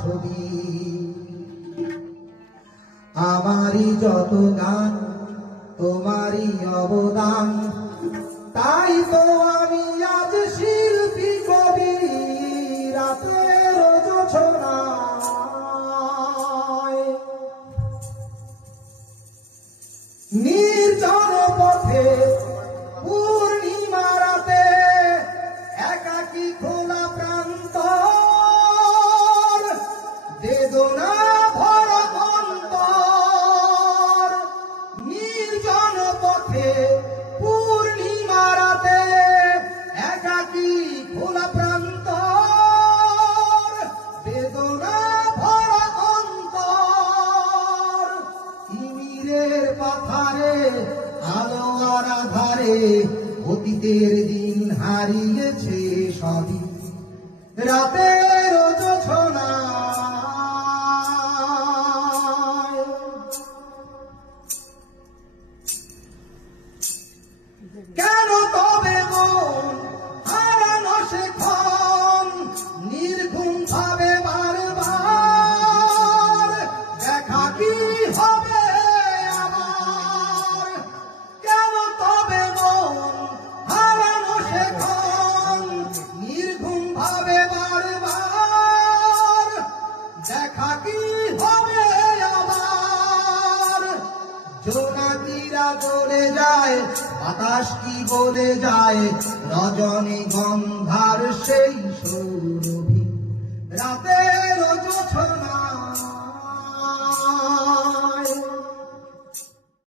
ছবি। আমারই যত গান তোমারই অবদান, তাই তো আমি আজ শিল্পী কবি। রাতের জোছনায় নির্জন পথে পূর্ণিমা রাতে একাকী খোলা প্রান্তর, বেদনা ভরা অন্তর। নির্জন পথে পূর্ণিমা রাতে একাকী খোলা প্রান্তর, বেদনা ভরা অন্তর। তিমিরের পাথারে আলো আর আধারে অতীতের দিন হারিয়েছে সবই। রাতের জোছনায় কেন তবে মন হারানো সে ক্ষণ, নির্ঘুম ভাবে বারবার দেখা কি হবে আবার। কেন তবে মন হারানো সে ক্ষণ, নির্ঘুম ভাবে বারবার দেখা কি হবে আবার। জোনাকিরা চলে যায়, বাতাস কি বলে যায়, রজনী গন্ধার সেই সৌরভী। রাতে